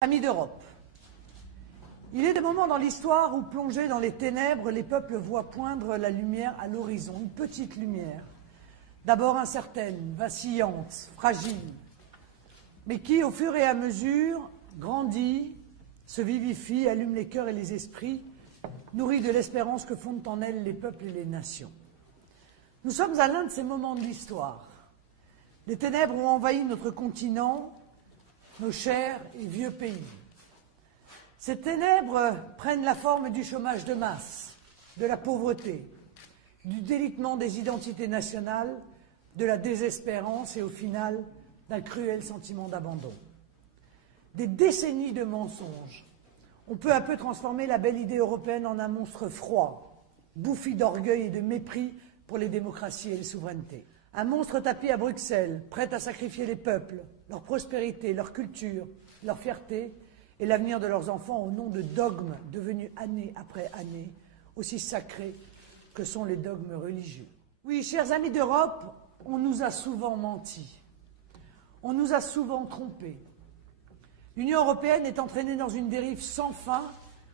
Amis d'Europe, il est des moments dans l'histoire où, plongés dans les ténèbres, les peuples voient poindre la lumière à l'horizon, une petite lumière, d'abord incertaine, vacillante, fragile, mais qui, au fur et à mesure, grandit, se vivifie, allume les cœurs et les esprits, nourrit de l'espérance que fondent en elle les peuples et les nations. Nous sommes à l'un de ces moments de l'histoire. Les ténèbres ont envahi notre continent, nos chers et vieux pays. Ces ténèbres prennent la forme du chômage de masse, de la pauvreté, du délitement des identités nationales, de la désespérance et au final d'un cruel sentiment d'abandon. Des décennies de mensonges ont peu à peu transformé la belle idée européenne en un monstre froid, bouffi d'orgueil et de mépris pour les démocraties et les souverainetés. Un monstre tapi à Bruxelles, prêt à sacrifier les peuples, leur prospérité, leur culture, leur fierté et l'avenir de leurs enfants au nom de dogmes devenus année après année aussi sacrés que sont les dogmes religieux. Oui, chers amis d'Europe, on nous a souvent menti, on nous a souvent trompés. L'Union européenne est entraînée dans une dérive sans fin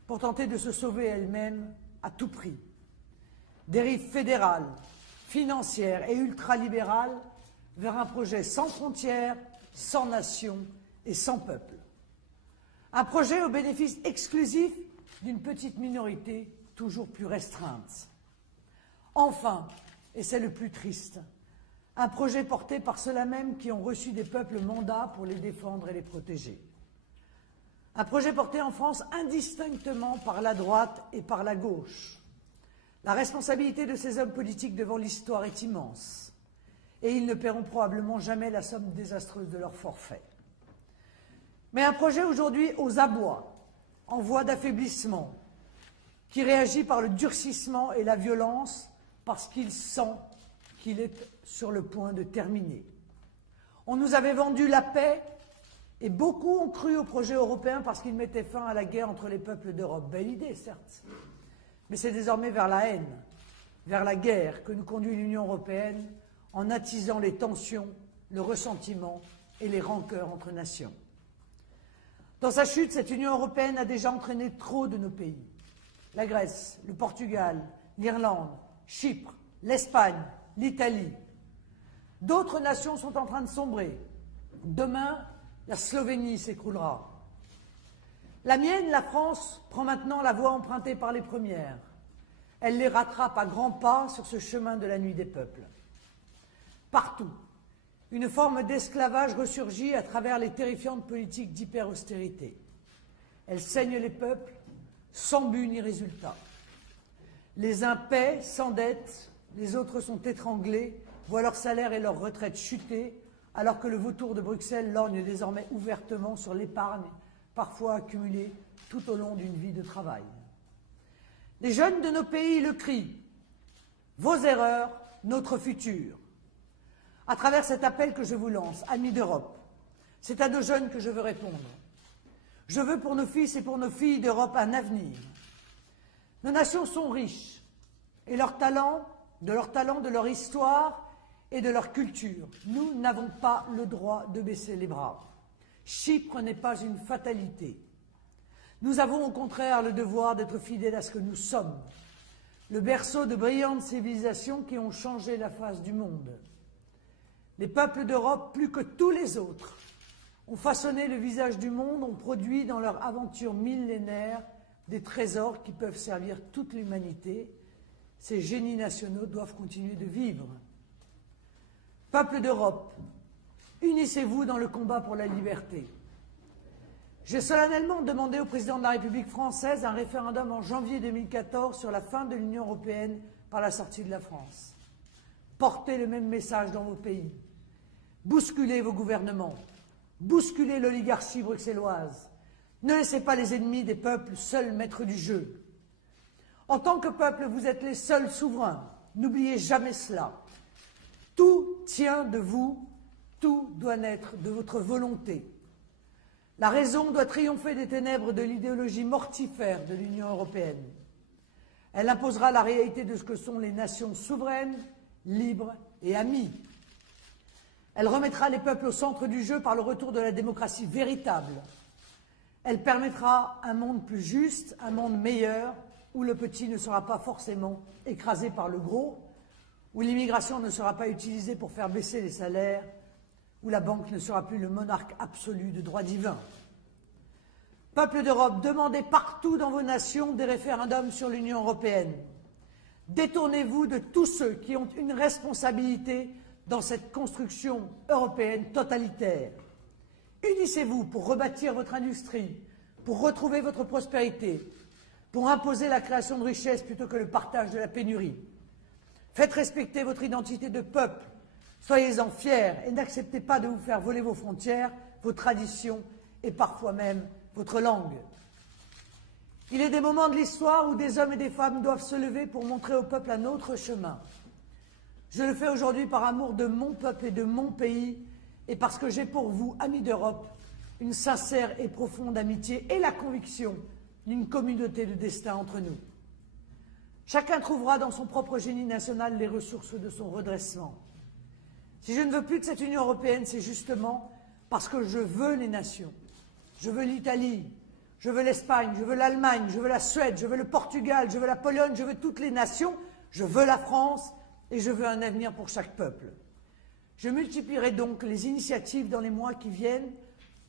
pour tenter de se sauver elle-même à tout prix. Dérive fédérale, financière et ultralibérale vers un projet sans frontières, sans nation et sans peuple. Un projet au bénéfice exclusif d'une petite minorité toujours plus restreinte. Enfin, et c'est le plus triste, un projet porté par ceux-là même qui ont reçu des peuples mandats pour les défendre et les protéger. Un projet porté en France indistinctement par la droite et par la gauche. La responsabilité de ces hommes politiques devant l'histoire est immense, et ils ne paieront probablement jamais la somme désastreuse de leur forfait. Mais un projet aujourd'hui aux abois, en voie d'affaiblissement, qui réagit par le durcissement et la violence parce qu'il sent qu'il est sur le point de terminer. On nous avait vendu la paix, et beaucoup ont cru au projet européen parce qu'il mettait fin à la guerre entre les peuples d'Europe. Belle idée, certes. Mais c'est désormais vers la haine, vers la guerre que nous conduit l'Union européenne en attisant les tensions, le ressentiment et les rancœurs entre nations. Dans sa chute, cette Union européenne a déjà entraîné trop de nos pays. La Grèce, le Portugal, l'Irlande, Chypre, l'Espagne, l'Italie. D'autres nations sont en train de sombrer. Demain, la Slovénie s'écroulera. La mienne, la France, prend maintenant la voie empruntée par les premières. Elle les rattrape à grands pas sur ce chemin de la nuit des peuples. Partout, une forme d'esclavage ressurgit à travers les terrifiantes politiques d'hyper-austérité. Elle saigne les peuples sans but ni résultat. Les uns paient, s'endettent, les autres sont étranglés, voient leur salaire et leur retraite chuter, alors que le vautour de Bruxelles lorgne désormais ouvertement sur l'épargne, parfois accumulée tout au long d'une vie de travail. Les jeunes de nos pays le crient. Vos erreurs, notre futur. À travers cet appel que je vous lance, amis d'Europe, c'est à nos jeunes que je veux répondre. Je veux pour nos fils et pour nos filles d'Europe un avenir. Nos nations sont riches, et leur talent, de leur histoire et de leur culture. Nous n'avons pas le droit de baisser les bras. Chypre n'est pas une fatalité. Nous avons au contraire le devoir d'être fidèles à ce que nous sommes, le berceau de brillantes civilisations qui ont changé la face du monde. Les peuples d'Europe, plus que tous les autres, ont façonné le visage du monde, ont produit dans leur aventure millénaire des trésors qui peuvent servir toute l'humanité. Ces génies nationaux doivent continuer de vivre. Peuples d'Europe, unissez-vous dans le combat pour la liberté. J'ai solennellement demandé au président de la République française un référendum en janvier 2014 sur la fin de l'Union européenne par la sortie de la France. Portez le même message dans vos pays. Bousculez vos gouvernements. Bousculez l'oligarchie bruxelloise. Ne laissez pas les ennemis des peuples seuls maîtres du jeu. En tant que peuple, vous êtes les seuls souverains. N'oubliez jamais cela. Tout tient de vous, tout doit naître de votre volonté. La raison doit triompher des ténèbres de l'idéologie mortifère de l'Union européenne. Elle imposera la réalité de ce que sont les nations souveraines, libres et amies. Elle remettra les peuples au centre du jeu par le retour de la démocratie véritable. Elle permettra un monde plus juste, un monde meilleur, où le petit ne sera pas forcément écrasé par le gros, où l'immigration ne sera pas utilisée pour faire baisser les salaires, où la banque ne sera plus le monarque absolu de droit divin. Peuples d'Europe, demandez partout dans vos nations des référendums sur l'Union européenne. Détournez-vous de tous ceux qui ont une responsabilité dans cette construction européenne totalitaire. Unissez-vous pour rebâtir votre industrie, pour retrouver votre prospérité, pour imposer la création de richesses plutôt que le partage de la pénurie. Faites respecter votre identité de peuple, soyez-en fiers et n'acceptez pas de vous faire voler vos frontières, vos traditions et parfois même votre langue. Il est des moments de l'histoire où des hommes et des femmes doivent se lever pour montrer au peuple un autre chemin. Je le fais aujourd'hui par amour de mon peuple et de mon pays, et parce que j'ai pour vous, amis d'Europe, une sincère et profonde amitié et la conviction d'une communauté de destin entre nous. Chacun trouvera dans son propre génie national les ressources de son redressement. Si je ne veux plus de cette Union européenne, c'est justement parce que je veux les nations. Je veux l'Italie, je veux l'Espagne, je veux l'Allemagne, je veux la Suède, je veux le Portugal, je veux la Pologne, je veux toutes les nations, je veux la France et je veux un avenir pour chaque peuple. Je multiplierai donc les initiatives dans les mois qui viennent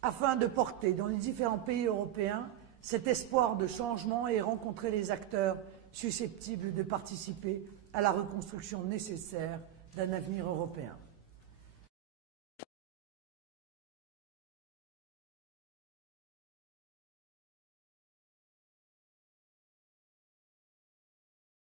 afin de porter dans les différents pays européens cet espoir de changement et rencontrer les acteurs susceptibles de participer à la reconstruction nécessaire d'un avenir européen.